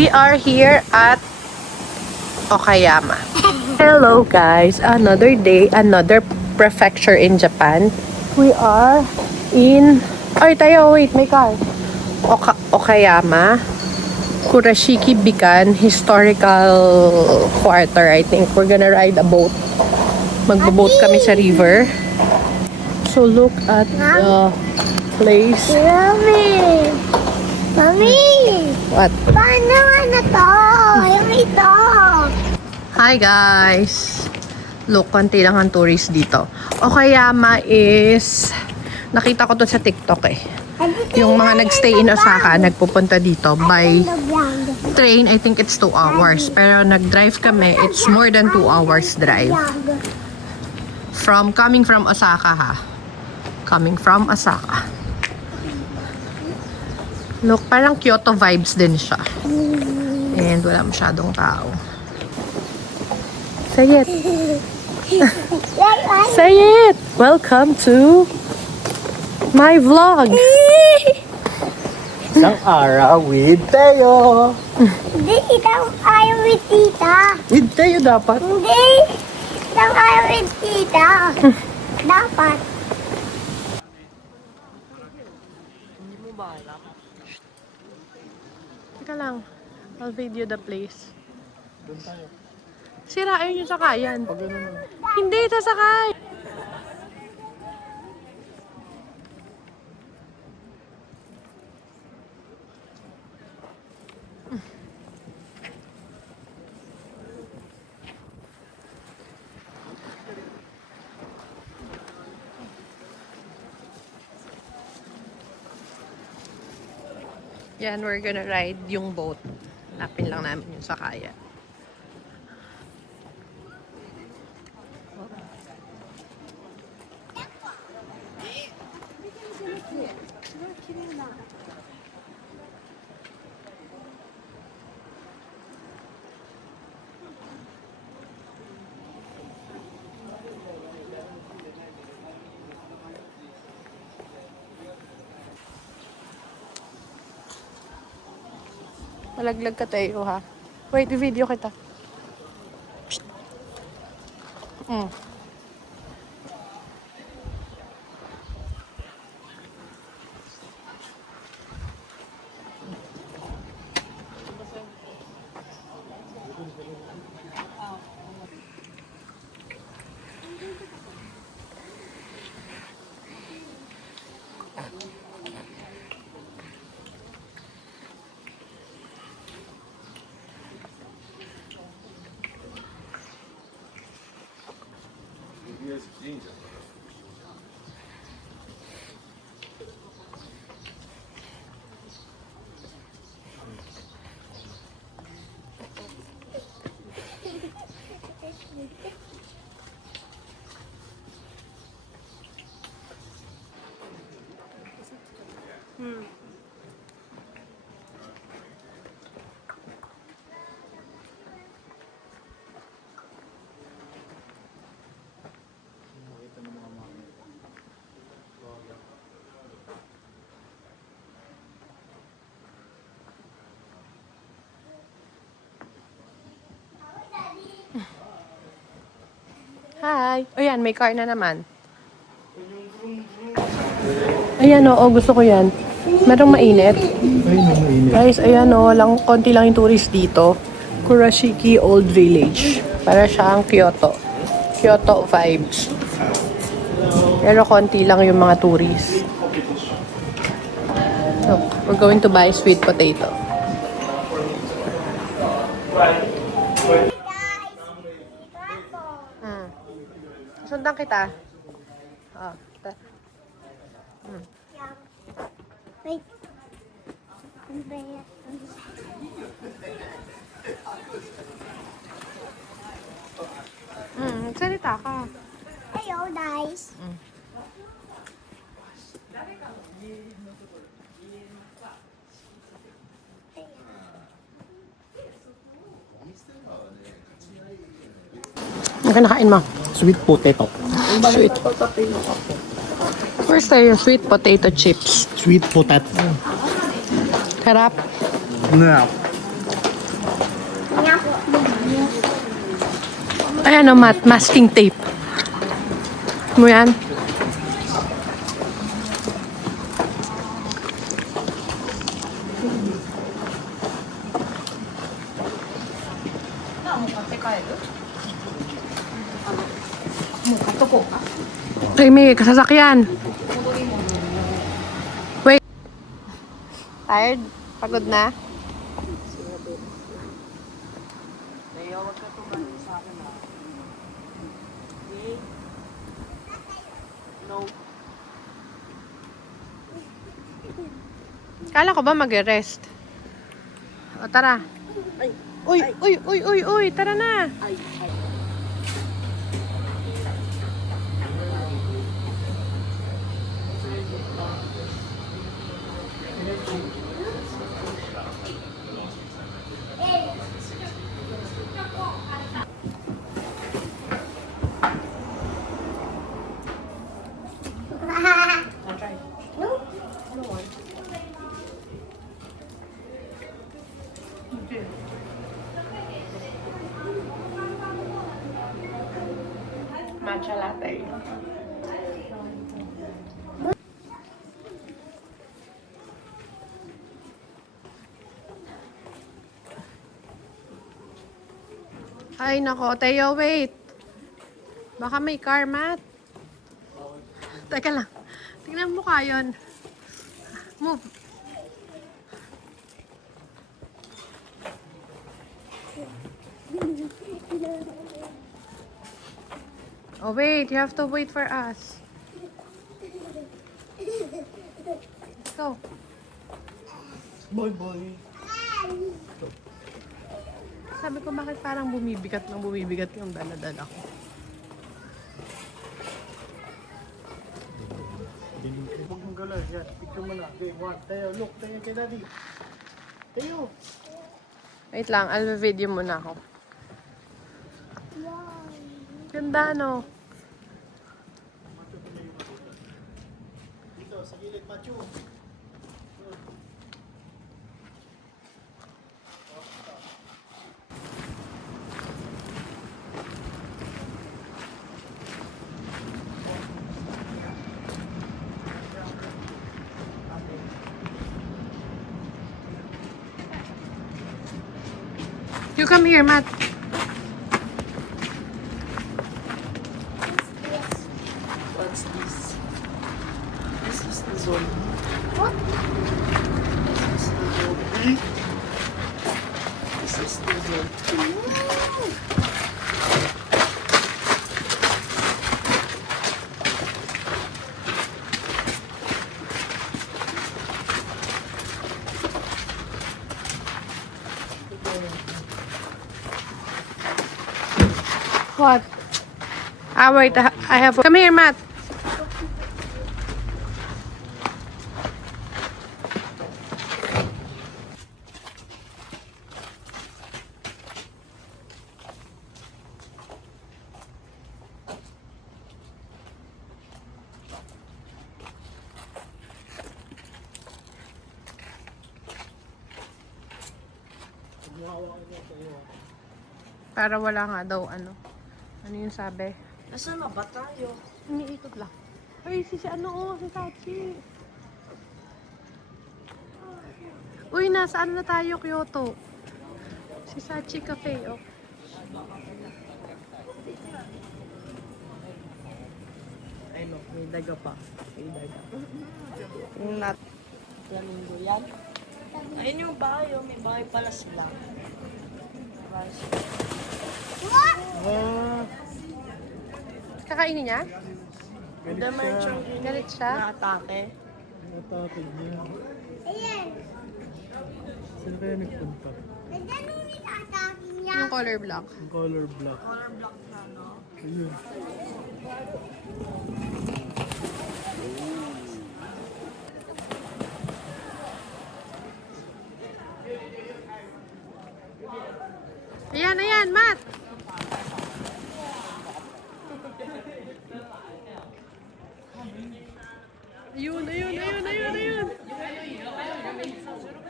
We are here at Okayama. Hello guys, another day, another prefecture in Japan. We are in... Ay tayo, wait, may car. Okayama, Kurashiki Bikan Historical Quarter. I think we're gonna ride a boat. Magbo-boat kami sa river. So look at the place. Mommy! Mommy! What? Paano ano to? Yung ito! Hi guys! Look, konti lang ang tourist dito. Okayama is... Nakita ko to sa TikTok eh. Yung mga nagstay in Osaka, nagpupunta dito by train. I think it's 2 hours. Pero nag-drive kami, it's more than 2 hours drive. Coming from Osaka ha. Coming from Osaka. Look, parang Kyoto vibes din siya. And wala masyadong tao. Say it. Say it. Welcome to my vlog. Isang araw with Teo. Hindi, itang ayaw with tita. With Teo dapat. Hindi, itang ayaw with tita. Dapat. Teka lang. I'll video the place. Sirain yung sakayan. Hindi, sasakay. Yan, we're gonna ride yung boat. Hanapin lang namin yung sakayan. Malaglag ka tayo, ha? Wait, i-video kita. Hi! O yan, may car na naman. Ayan o, gusto ko yan. Merong mainit. Guys, ayan o, konti lang yung tourist dito. Kurashiki Old Village. Para siyang Kyoto. Kyoto vibes. Pero konti lang yung mga tourist. Look, we're going to buy sweet potato. Sundan kita. Oh, Wait. Salita ka. Hello, guys. Ang kinakain mo? Sweet potato. Sweet. First tayo, sweet potato chips. Sweet potato. Harap. No. Nga. Ay, ano, masking tape. Mo yan? Ay, may kasasakyan. Wait. Tired? Pagod na? Kala ko ba mag-rest? O, tara. Uy, tara na. Matcha latte. Ay, nako. Teo, wait. Baka may car, Matt. Teka lang. Tingnan mo ka yun. Move. Oh, wait. You have to wait for us. Go. Boy. Sabi ko, bakit parang bumibigat yung dala-dala ko? Huwag mong galaw. Yan. Picture mo na. Okay, one. Tayo, look. Tayo kay daddy. Tayo. Wait lang, I'll video muna ako. Ganda, no? Dito, sa gilid, Machu. You come here, Matt. What's this? This is the zone. What? This is the zone. This is the zone. What? Ah, wait. I have... Come here, Matt. Para wala nga daw, ano. Ano yung sabi? Nasaan na ba tayo? Umiikot lang. Ay, si Sachi. Uy, nasaan na tayo, Kyoto? Si Sachi Cafe, oh. Ay no, may daga pa. May daga. Yung nat. Flamingo yan. Ayun yung bahay, oh. May bahay pala sila. Kakainin niya? Hindi man siyang Galit siya? na-atake. Natapig niya. Ayan. Saan kaya nagpunta? Nandiyan nung itatakin niya. Yung color block. Yung color black. Color block na, no? Ayun. Ayan, Matt! Ayun.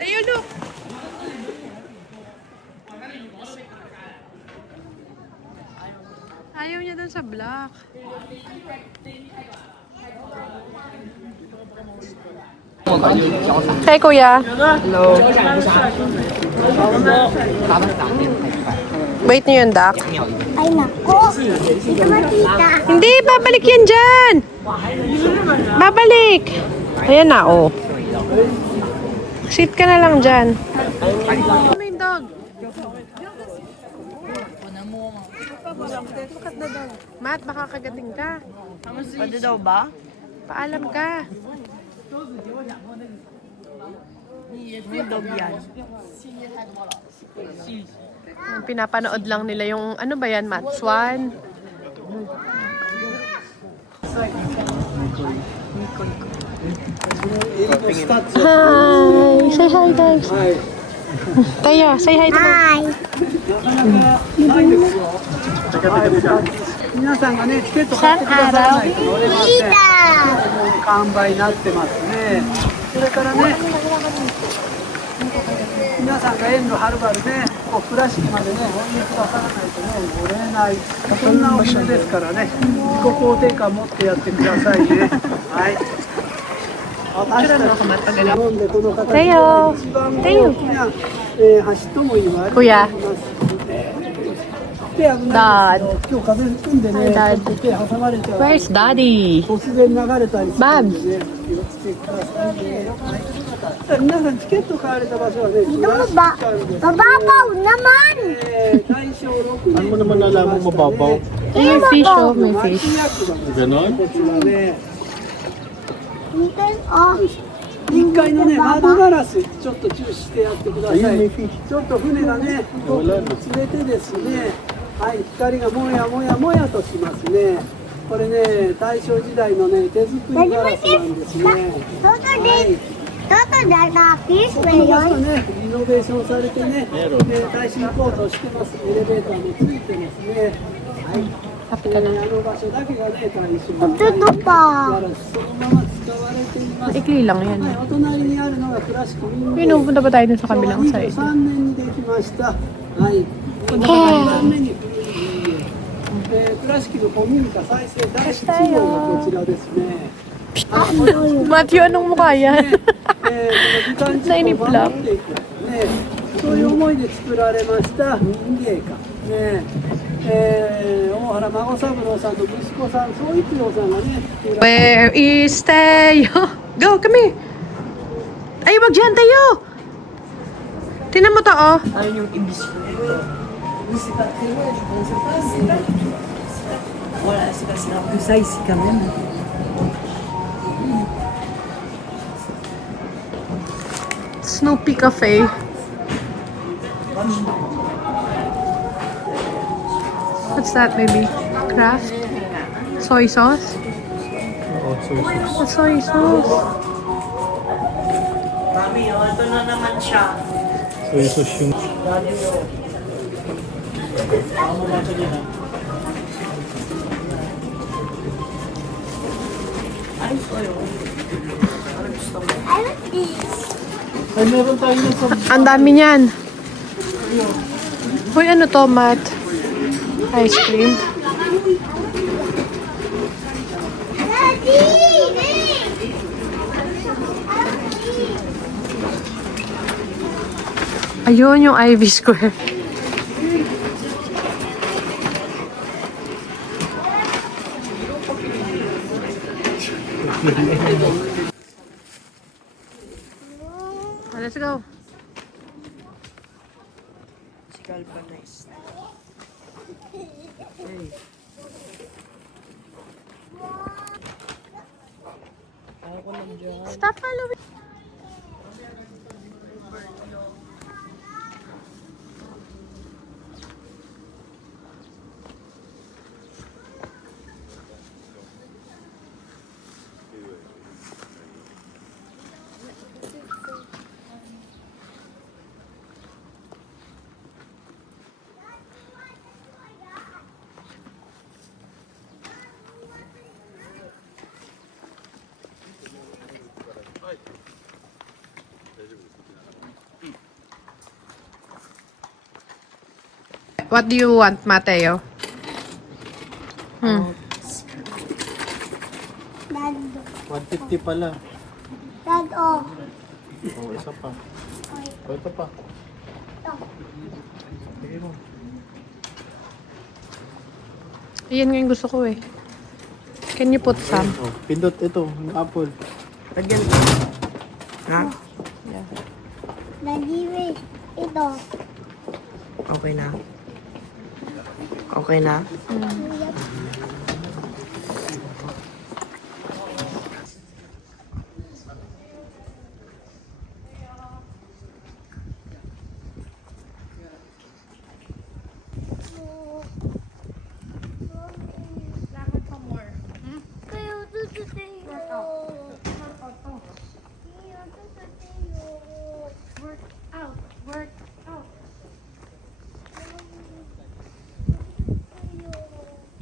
Ayun, look! black. Hey, kuya. Hello. Wait niyo yung duck. Ay, nako. Dito makita. Hindi, babalik yan dyan. Babalik. Ayan na, oh. Sit ka na lang dyan. May dog. Matt, baka kagating ka. Pwede daw ba? Paalam ka. May dog yan. Pinapanood lang nila yung, ano ba yan, Matt? Swan? Hi! Say hi, guys. Tayo, say hi to Hi. 皆さんがねチケット買ってくださらないと乗れません。 Kita. 完売になってますね。それからね、皆さんが遠路はるばるね、こう倉敷までね、お見にくださらないとね、乗れない。そんなお店ですからね、自己肯定感持ってやってくださいね。はい。私たち日本でこの形が一番大きな橋とも言われています。手危ないですよ。今日風吹くんでね、ちょっと手挟まれちゃう。 Where's Daddy? 突然流れたりするんでね、気をつけてくださいね。はい、皆さんチケット買われた場所はね、 Ito ba? Mababaw naman. 大正6年。 Ano mo naman nalaman mababaw? May fish, oh. May fish. Ganon? こちらね、 Dito, oh. 1階のね、窓ガラス、ちょっと注視してやってください。 Ayun, may fish. ちょっと船がね、動くの連れてですね、はい、光がもやもやもやとしますね。これね、大正時代のね、手作りガラスなんですね。 Toto din. Toto lalaki. この場所はね、リノベーションされてね、耐震工事をしてます。エレベーターもついてますね。はい。あの場所だけがね、耐震の Ito ガ pa. ラスそのまま使われています。 Ikli lang yan. はい、お隣にあるのが倉敷民芸。 Pinupunta pa tayo dun sa kabilang 昭和 side. 23年にできました。はい。2番目に古い家。倉敷の古民家再生第一号がこちらですね。 Matthew, anong mukha yan? この時間軸を守っていく。ね、そういう思いで作られました民芸館。ね、大原孫三郎さんの息子さん、総一郎さんがね。 Where is Tayo? Go, kami! Ay, wag dyan, Tayo! Tinan mo to, oh. Ayun yung ibis ko. Wala sila sila. Size kami. Snoopy Cafe. What's that, baby? Kraft? Soy sauce? What's soy sauce? Mami, oh, ito na naman siya. So yung sauce yung... Ayos ko yun. Parang gusto mo. I want this. Ay, meron tayo ng sa Ang dami niyan. Uy, ano to, Matt? Ice cream. Daddy! Ayun, yung Ivy Square. Let's go. Si galvanized. Ako lang dyan. Stop following. What do you want, Mateo? Hmm. 50 pala. Dad, oh. Oh, isa pa. Oh, ito pa. Sige mo. Ayan nga yung gusto ko eh. Can you put some? Oh, pindot ito, yung apple. Lagyan ko. Ha? Yeah. Daddy, wait. Ito. Okay na? Okay na?